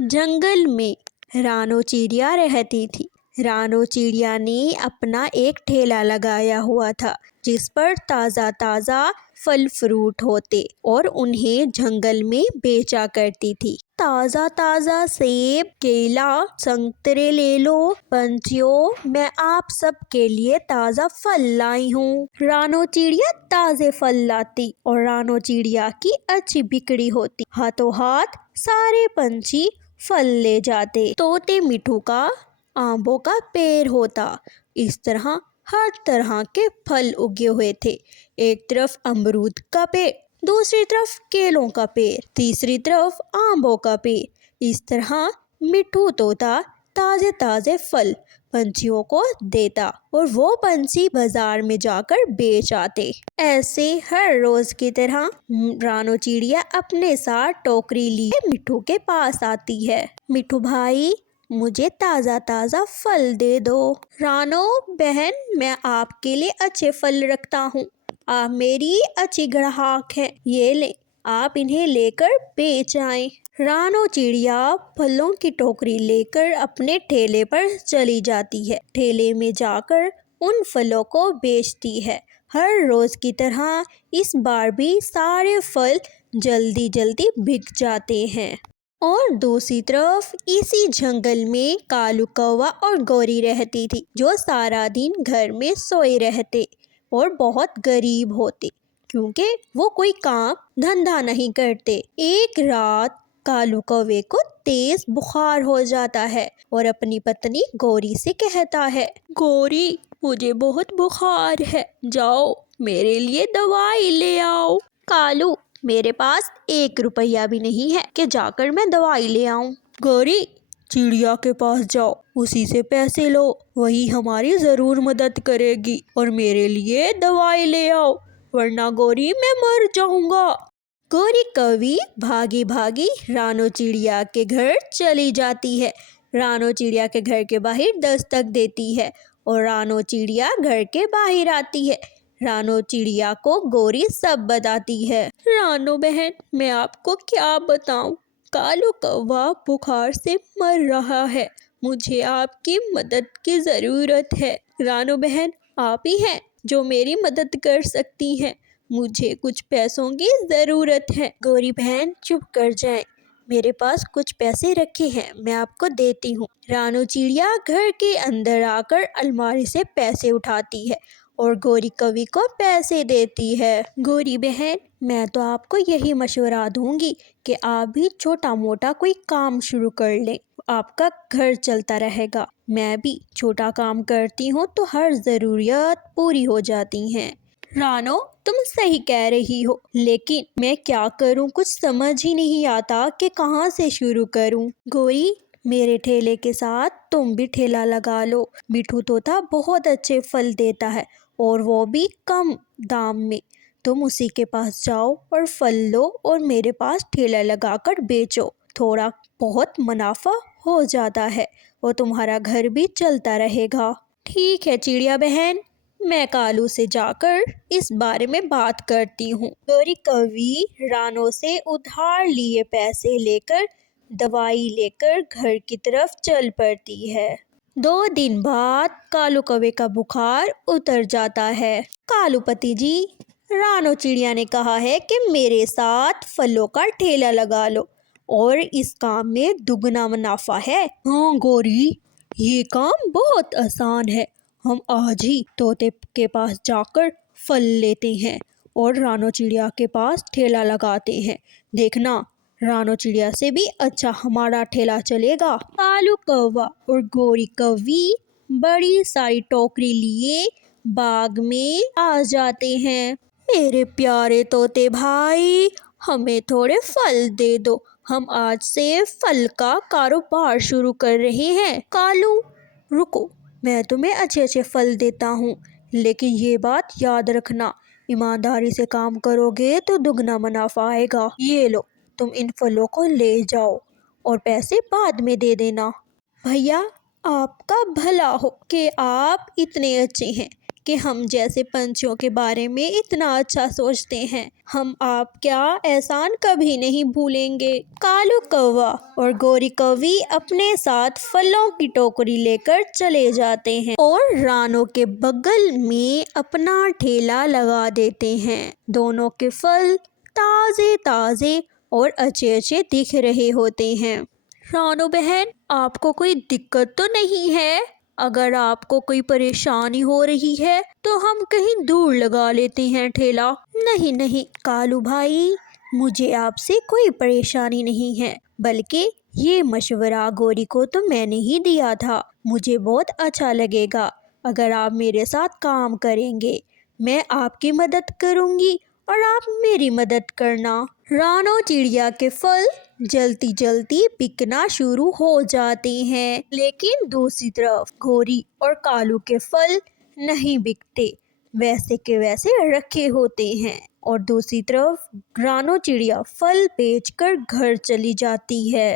जंगल में रानो चिड़िया रहती थी। रानो चिड़िया ने अपना एक ठेला लगाया हुआ था जिस पर ताज़ा ताज़ा फल फ्रूट होते और उन्हें जंगल में बेचा करती थी। ताज़ा ताज़ा सेब, केला, संतरे ले लो पंछियों, मैं आप सब के लिए ताज़ा फल लाई हूँ। रानो चिड़िया ताज़े फल लाती और रानो चिड़िया की अच्छी बिक्री होती। हाथों हाथ सारे पंछी फल ले जाते। तोते मिठू का आंबों का पेड़ होता। इस तरह हर तरह के फल उगे हुए थे। एक तरफ अमरूद का पेड़, दूसरी तरफ केलों का पेड़, तीसरी तरफ आंबों का पेड़। इस तरह मिठू तोता ताजे ताजे फल पंछियों को देता और वो पंछी बाजार में जाकर बेच आते। ऐसे हर रोज की तरह रानो चिड़िया अपने साथ टोकरी लिए मिठू के पास आती है। मिठू भाई, मुझे ताज़ा ताज़ा फल दे दो। रानो बहन, मैं आपके लिए अच्छे फल रखता हूँ। आप मेरी अच्छी ग्राहक हैं। ये ले, आप इन्हें लेकर बेच आए। रानो चिड़िया फलों की टोकरी लेकर अपने ठेले पर चली जाती है। ठेले में जाकर उन फलों को बेचती है। हर रोज की तरह इस बार भी सारे फल जल्दी जल्दी बिक जाते हैं। और दूसरी तरफ इसी जंगल में कालू कौवा और गौरी रहती थी जो सारा दिन घर में सोए रहते और बहुत गरीब होते क्योंकि वो कोई काम धंधा नहीं करते। एक रात कालू कौवे को तेज बुखार हो जाता है और अपनी पत्नी गौरी से कहता है, गौरी, मुझे बहुत बुखार है, जाओ मेरे लिए दवाई ले आओ। कालू, मेरे पास 1 रुपया भी नहीं है कि जाकर मैं दवाई ले आऊं। गौरी, चिड़िया के पास जाओ, उसी से पैसे लो, वही हमारी जरूर मदद करेगी और मेरे लिए दवाई ले आओ, वरना गौरी मैं मर जाऊंगा। गौरी कौवी भागी भागी रानो चिड़िया के घर चली जाती है। रानो चिड़िया के घर के बाहर दस्तक देती है और रानो चिड़िया घर के बाहर आती है। रानो चिड़िया को गौरी सब बताती है। रानो बहन, मैं आपको क्या बताऊं, कालू कौवा बुखार से मर रहा है, मुझे आपकी मदद की ज़रूरत है। रानो बहन, आप ही हैं जो मेरी मदद कर सकती हैं, मुझे कुछ पैसों की ज़रूरत है। गौरी बहन, चुप कर जाएं, मेरे पास कुछ पैसे रखे हैं, मैं आपको देती हूँ। रानो चिड़िया घर के अंदर आकर अलमारी से पैसे उठाती है और गौरी कवि को पैसे देती है। गौरी बहन, मैं तो आपको यही मशवरा दूंगी कि आप भी छोटा मोटा कोई काम शुरू कर लें, आपका घर चलता रहेगा। मैं भी छोटा काम करती हूँ तो हर ज़रूरियत पूरी हो जाती हैं। रानो, तुम सही कह रही हो, लेकिन मैं क्या करूँ, कुछ समझ ही नहीं आता कि कहाँ से शुरू करूँ। गौरी, मेरे ठेले के साथ तुम भी ठेला लगा लो। मिठू तोता बहुत अच्छे फल देता है और वो भी कम दाम में। तुम उसी के पास जाओ और फल लो और मेरे पास ठेला लगाकर बेचो। थोड़ा बहुत मुनाफा हो जाता है और तुम्हारा घर भी चलता रहेगा। ठीक है चिड़िया बहन, मैं कालू से जाकर इस बारे में बात करती हूँ। गौरी कवि रानो से उधार लिए पैसे लेकर दवाई लेकर घर की तरफ चल पड़ती है। 2 दिन बाद कालू कौवे का बुखार उतर जाता है। कालू पति जी, रानो चिड़िया ने कहा है कि मेरे साथ फलों का ठेला लगा लो और इस काम में दुगना मुनाफा है। हाँ गौरी, ये काम बहुत आसान है, हम आज ही तोते के पास जाकर फल लेते हैं और रानो चिड़िया के पास ठेला लगाते हैं। देखना, रानो चिड़िया से भी अच्छा हमारा ठेला चलेगा। कालू कौवा और गौरी कौवी बड़ी सारी टोकरी लिए बाग में आ जाते हैं। मेरे प्यारे तोते भाई, हमें थोड़े फल दे दो, हम आज से फल का कारोबार शुरू कर रहे हैं। कालू, रुको, मैं तुम्हें अच्छे अच्छे फल देता हूँ, लेकिन ये बात याद रखना, ईमानदारी से काम करोगे तो दुगना मुनाफा आएगा। ये लो, तुम इन फलों को ले जाओ और पैसे बाद में दे देना। भैया, आपका भला हो कि आप इतने अच्छे हैं कि हम जैसे पंछियों के बारे में इतना अच्छा सोचते हैं। हम आपका एहसान कभी नहीं भूलेंगे। कालू कौवा और गोरी कौवी अपने साथ फलों की टोकरी लेकर चले जाते हैं और रानू के बगल में अपना ठेला लगा देते हैं। दोनों के फल ताजे ताजे और अच्छे अच्छे दिख रहे होते हैं। रानू बहन, आपको कोई दिक्कत तो नहीं है? अगर आपको कोई परेशानी हो रही है तो हम कहीं दूर लगा लेते हैं ठेला। नहीं नहीं कालू भाई, मुझे आपसे कोई परेशानी नहीं है, बल्कि ये मशवरा गोरी को तो मैंने ही दिया था। मुझे बहुत अच्छा लगेगा अगर आप मेरे साथ काम करेंगे। मैं आपकी मदद करूंगी और आप मेरी मदद करना। रानू चिड़िया के फल जल्दी जल्दी बिकना शुरू हो जाते हैं, लेकिन दूसरी तरफ गोरी और कालू के फल नहीं बिकते, वैसे के वैसे रखे होते हैं। और दूसरी तरफ रानू चिड़िया फल बेचकर घर चली जाती है।